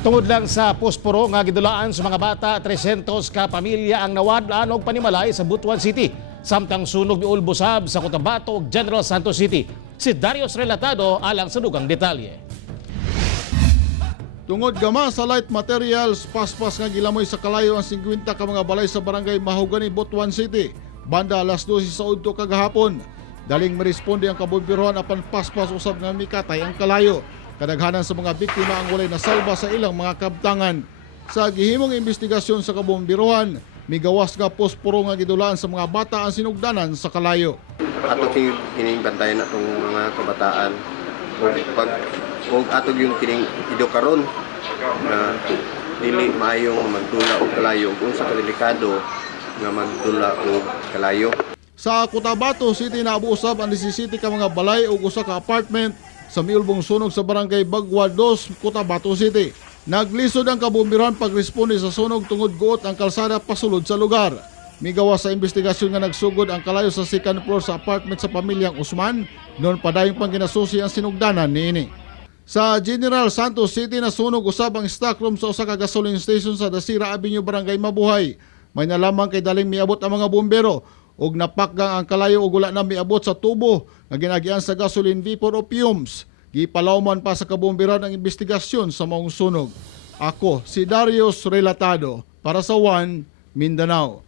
Tungod lang sa posporo nga gidulaan sa mga bata, 300 ka pamilya ang nawadlaan og panimalay sa Butuan City. Samtang sunog ni Ulbusab sa Cotabato ug General Santos City. Si Darius Relatado alang sa dugang detalye. Tungod gama sa light materials, paspas nga gilamoy sa kalayo ang 50 ka mga balay sa barangay Mahogany, Butuan City. Banda alas 12 sa udto kagahapon. Daling meresponde ang kabumbirohan apan paspas usab nga mikatay ang kalayo. Kadaghanan sa mga biktima ang walay nasalba sa ilang mga kabtangan. Sa gihimong investigasyon sa kabumbirohan, migawas nga posporo nga gidulaan sa mga bata ang sinugdanan sa kalayo. Ato kining bantayan natong mga kabataan. Ug ato yung kining idukaron na dili maayong magdula og kalayo kung sa delikado nga magdula og kalayo. Sa Cotabato City naabusab ang 17 ka mga balay ug usa ka apartment sa miulbong sunog sa barangay Bagwa 2, Cotabato City. Naglisod ang kabumbiran pagresponde sa sunog tungod guot ang kalsada pasulod sa lugar. Migawas sa investigasyon nga nagsugod ang kalayo sa second floor sa apartment sa pamilyang Usman, noon padayong pang ginasusi ang sinugdanan niini. Sa General Santos City nasunog usab ang stockroom sa usa ka gasoline station sa Dasira Avenue, Barangay Mabuhay. May nalamang kay daling miabot ang mga bumbero ug napakgang ang kalayo ug wala na miabot sa tubo nga ginagian sa gasoline vapor o fumes. Gipalawman pa sa kabumbiran ang investigasyon sa maong sunog. Ako si Darius Relatado para sa One Mindanao.